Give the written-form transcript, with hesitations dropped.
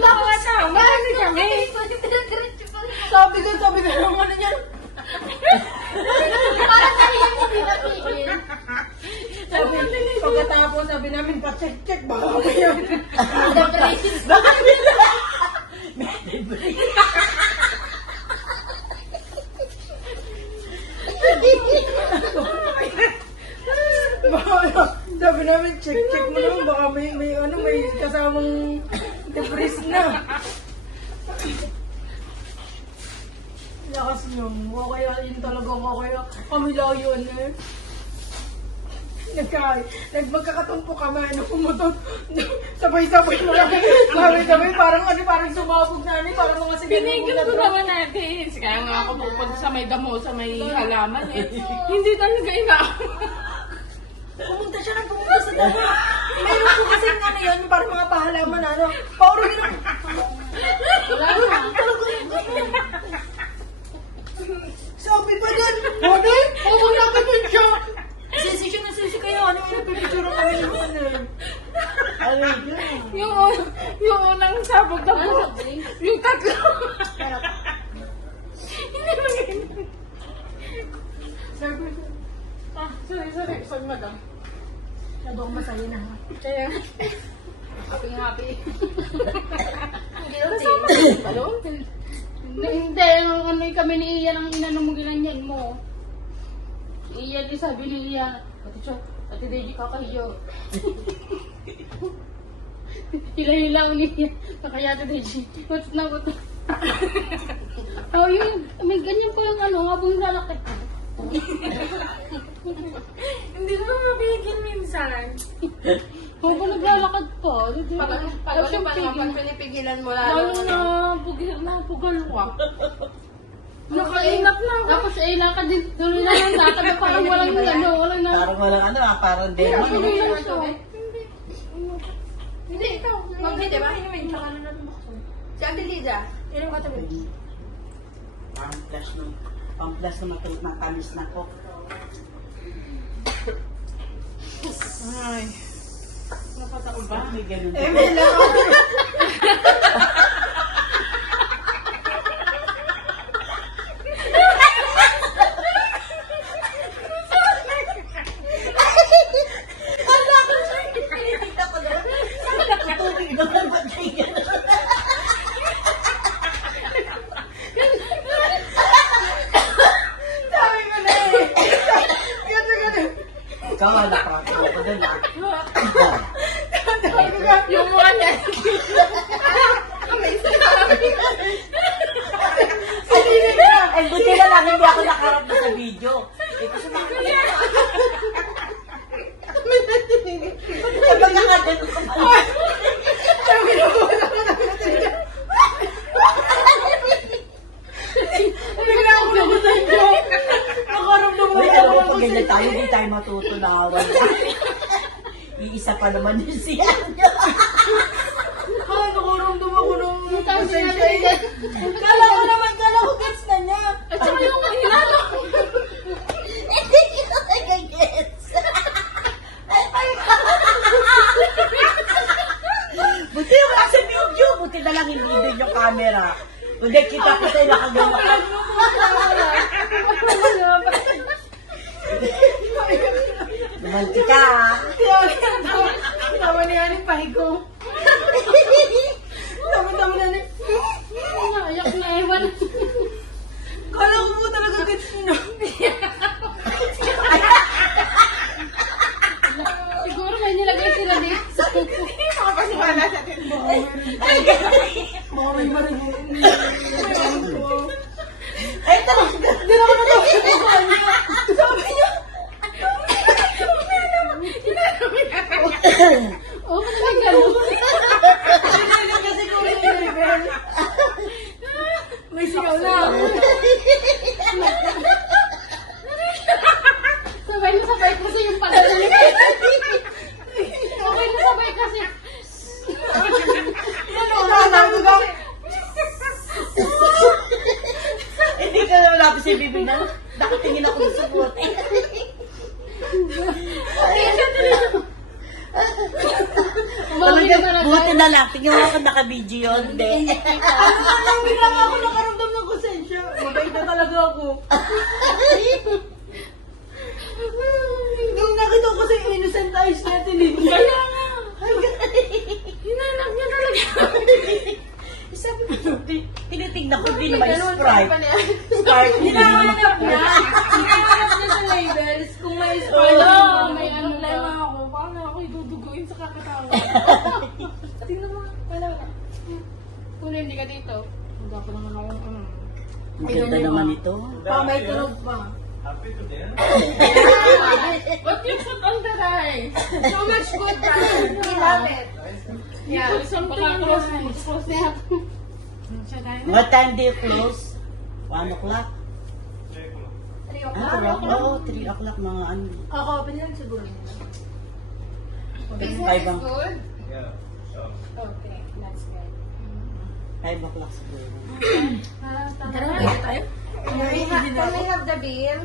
tama kasi kami. Sabi ko yung ano niya. Parang kanina mo di napigil. Pagkatapos sabi namin, pa-check, baka ba yun? Baka nila. Sabi namin, check mo naman, baka may kasamang debris na. Lakas nyo, kaya yun talaga kaya kami layo eh. Magkakatumpo kami, pumutok, sabay-sabay mo lang, sabay-sabay, parang sumabog na parang mga sigaw. Pinigil ko naman natin. Kaya nga ako pupunta sa may damo, sa may halaman eh. Hindi talaga Pumunta siya sa dama. Mayroon po kasi ano yun, parang mga pahalaman paurugin na. Wala na. Sabi pa din, Mami, huwag natin yun siya. Sisi kayo, ano yung pipicture kami naman Yung unang sabog na po. Yung tatlo. Hindi mo ganyan. Sorry, madam. Sabi ko masaya na ha. Kaya, Happy. kasama ka yung balon. Hindi, ano kami ni Ian ang inano mo ginanyan mo. Ian, sabi ni Ian, Ate Deji kakahiyo. Hila-hila ni Ian. Kaya Ate Deji, what's na what? Yung, may ganyan po yung habang lalakad. Hindi naman mabigil minsan. Habang naglalakad pa. Pag pinipigilan mo lalo Lalo na pugal ka. Nakainap na ako. Tapos lakad din. Tuloy na lang lakad na parang walang na. Parang walang parang demo. Tuloy lang siya. Hindi, ikaw. Magbili ba? Inumin. Tsaka na natin buksan. Si Ate Liza. Inom ka tabi. Pang-plus na matulog ng kamis na ko. Ay. Napatao ba? May ganun. May lang ako. Ikaw, wala pa ako doon Yung mga niya. Ay, buti na lang hindi ako nakarap na sa video. Kasi makakita. Pag nakaganon ko pa. Bigla ako nabutan ko. Nakaramdam mo May ako. alam pag ganyan tayo, hindi tayo matutunawan. Iisa pa naman yung siya. Nakaramdam ako ng Pasensya. Kala ko gets na niya. At saka yung hinalo. Hindi ko nagagets. Buti yung nasa video, buti na lang hindi din yung camera. Hindi kita ko tayo nakaganon. Lumanti ka. Tama niya ni pahigo. Tama na ni. Ayak na ewan. Kala ko po talaga gets na. Siguro may nilagay sila dito. Makapasiwala sa atin mo. Baka may marinig. Ay, talaga. Hindi na ako nagpapagawa niya. Sabi niya. Oo, ba't may gano'n? Kasi kung may level. May sigaw na. Sabay kasi yung pagkasalit. Okay na sabay kasi. Yan o, nakatago ka. Hindi ka na malapit sa bibig na. Nakatingin ako sa support. Umami na talaga. Buti na lang. Tingnan mo ako naka-video yun. Hindi. Ano, bigla nga ako nakaramdam ng konsensya. Mabait na talaga ako. Nung nakita ko kasi yung innocent eyes niya, tinignan. Kaya nga. Hinanap niya talaga. Sabi ko, tinitignan ko din naman yung Sprite. Sprite. Hinahanap niya. Hinahanap niya sa labels kung may spoiler. Wala, may ano Problema na. ako. Paano ako iduduguin sa kakatawa? Tingnan mo. Wala. Kung hindi ka dito. Hindi ako naman ako. Ang ganda naman ito. Pa, may tunog pa. What you put on the rice? So much good, man. We love it. Yeah, something on the rice. Close na yan. Siya tayo. What time do you close? 1 o'clock? 3 Ah, oo, 3 o'clock mga ano. Ako, pinag siguro. Five ang- good? Okay, that's good. 5 o'clock siguro. Tara na tayo. Can we have the bill?